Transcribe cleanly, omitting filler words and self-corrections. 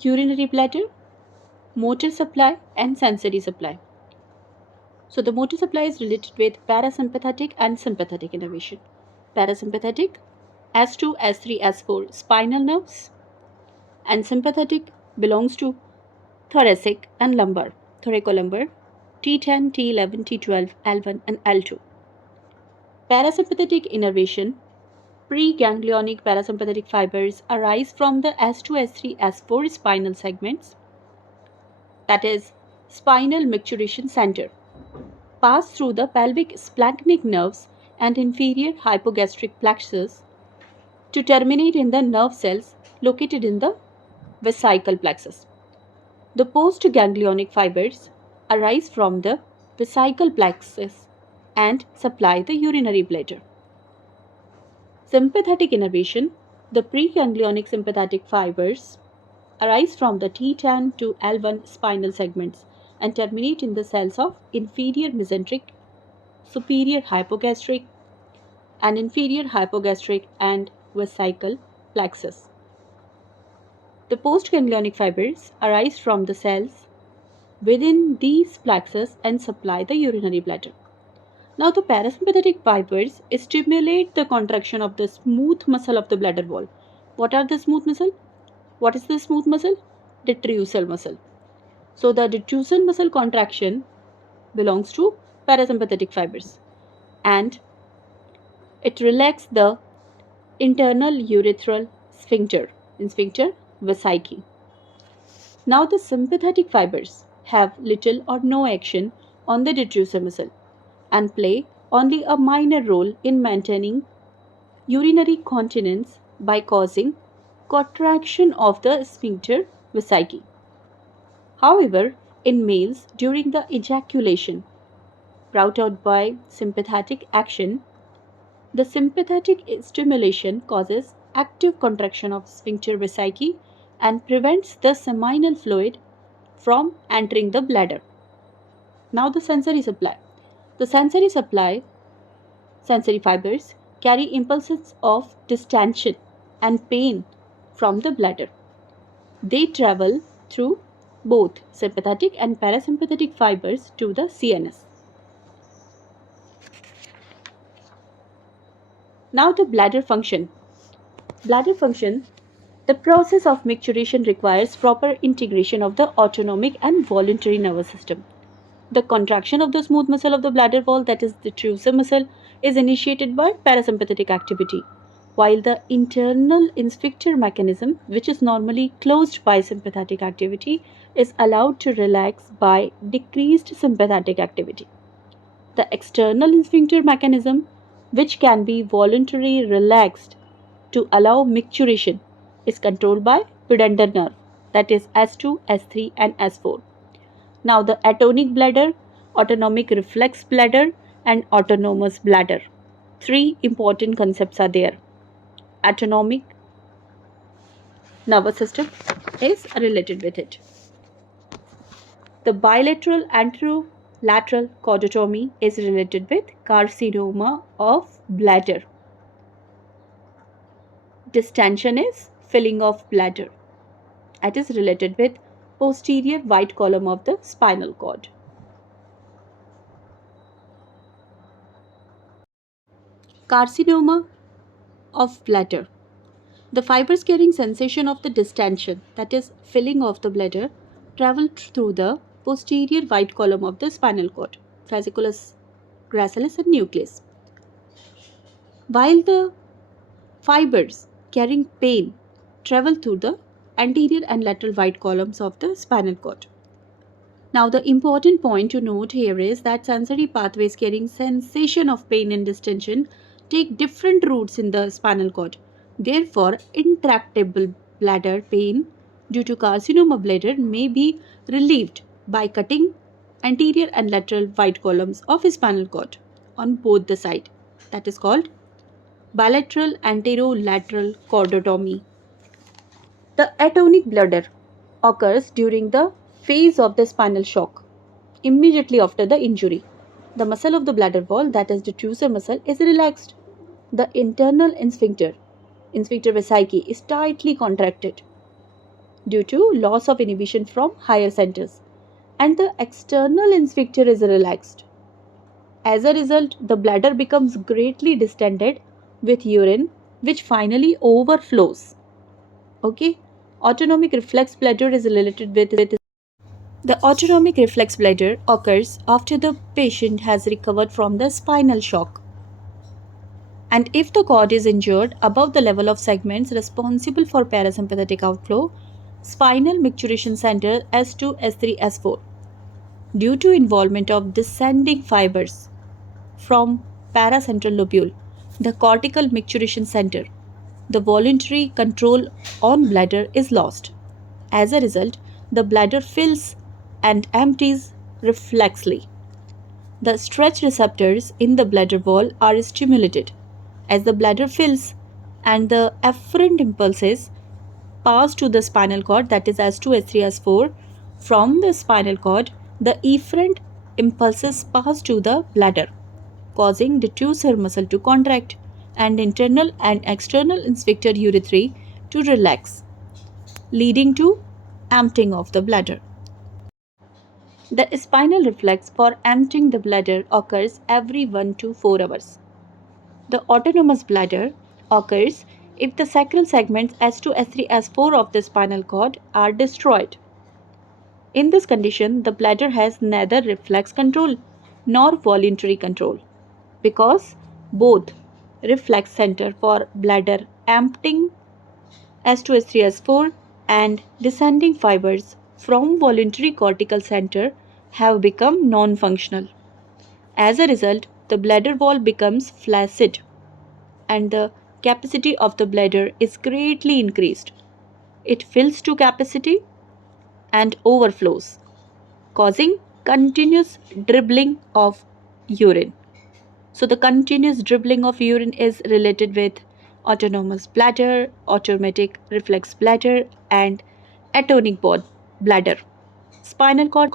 urinary bladder, motor supply, and sensory supply. So the motor supply is related with parasympathetic and sympathetic innervation. Parasympathetic, S2, S3, S4 spinal nerves, and sympathetic belongs to thoracic and lumbar, thoracolumbar, T10, T11, T12, L1 and L2. Parasympathetic innervation, preganglionic parasympathetic fibers arise from the S2, S3, S4 spinal segments, that is spinal micturition center, pass through the pelvic splanchnic nerves and inferior hypogastric plexus to terminate in the nerve cells located in the vesical plexus. The postganglionic fibers arise from the vesical plexus and supply the urinary bladder. Sympathetic innervation, the preganglionic sympathetic fibers arise from the T10 to L1 spinal segments and terminate in the cells of inferior mesenteric, superior hypogastric, and inferior hypogastric and vesical plexus. The postganglionic fibers arise from the cells within these plexus and supply the urinary bladder. Now the parasympathetic fibers stimulate the contraction of the smooth muscle of the bladder wall. What are the smooth muscle? What is the smooth muscle? Detrusal muscle. So the detrusal muscle contraction belongs to parasympathetic fibers and it relaxes the internal urethral sphincter vesicae. Now the sympathetic fibers have little or no action on the detrusor muscle and play only a minor role in maintaining urinary continence by causing contraction of the sphincter vesicae. However, in males during the ejaculation brought out by sympathetic action, the sympathetic stimulation causes active contraction of sphincter vesicae and prevents the seminal fluid from entering the bladder. Now the sensory supply. The sensory fibers carry impulses of distension and pain from the bladder. They travel through both sympathetic and parasympathetic fibers to the CNS. Now the bladder function. Bladder function, the process of micturition requires proper integration of the autonomic and voluntary nervous system. The contraction of the smooth muscle of the bladder wall, that is the detrusor muscle, is initiated by parasympathetic activity, while the internal sphincter mechanism, which is normally closed by sympathetic activity, is allowed to relax by decreased sympathetic activity. The external sphincter mechanism, which can be voluntarily relaxed to allow micturition, is controlled by pudendal nerve, that is S2, S3 and S4. Now the atonic bladder, autonomic reflex bladder and autonomous bladder. Three important concepts are there. Autonomic nervous system is related with it. The bilateral anterolateral chordotomy is related with carcinoma of bladder. Distension is filling of bladder. It is related with posterior white column of the spinal cord. Carcinoma of bladder. The fibers carrying sensation of the distension, that is filling of the bladder, travel through the posterior white column of the spinal cord, fasciculus gracilis and nucleus. While the fibers carrying pain travel through the anterior and lateral white columns of the spinal cord. Now the important point to note here is that sensory pathways carrying sensation of pain and distension take different routes in the spinal cord. Therefore, intractable bladder pain due to carcinoma bladder may be relieved by cutting anterior and lateral white columns of spinal cord on both the sides. That is called bilateral anterolateral chordotomy. The atonic bladder occurs during the phase of the spinal shock, immediately after the injury. The muscle of the bladder wall, that is the detrusor muscle, is relaxed. The internal sphincter vesicae, is tightly contracted. due to loss of inhibition from higher centers, and the external sphincter is relaxed. As a result, the bladder becomes greatly distended with urine, which finally overflows. Okay, autonomic reflex bladder is related with the autonomic reflex bladder occurs after the patient has recovered from the spinal shock. And if the cord is injured above the level of segments responsible for parasympathetic outflow, spinal micturition center S2, S3, S4, due to involvement of descending fibers from paracentral lobule, the cortical micturition center, the voluntary control on bladder is lost. As a result, the bladder fills and empties reflexly. The stretch receptors in the bladder wall are stimulated as the bladder fills, and the afferent impulses pass to the spinal cord, that is S2, S3, S4. From the spinal cord, the efferent impulses pass to the bladder, causing detusor muscle to contract and internal and external sphincter urethrae to relax, leading to emptying of the bladder. The spinal reflex for emptying the bladder occurs every 1 to 4 hours. The autonomous bladder occurs if the sacral segments S2, S3, S4 of the spinal cord are destroyed. In this condition, the bladder has neither reflex control nor voluntary control because both reflex center for bladder emptying S2, S3, S4 and descending fibers from voluntary cortical center have become non-functional. As a result, the bladder wall becomes flaccid and the capacity of the bladder is greatly increased. It fills to capacity and overflows, causing continuous dribbling of urine. So, the continuous dribbling of urine is related with autonomous bladder, automatic reflex bladder, and atonic bladder. Spinal cord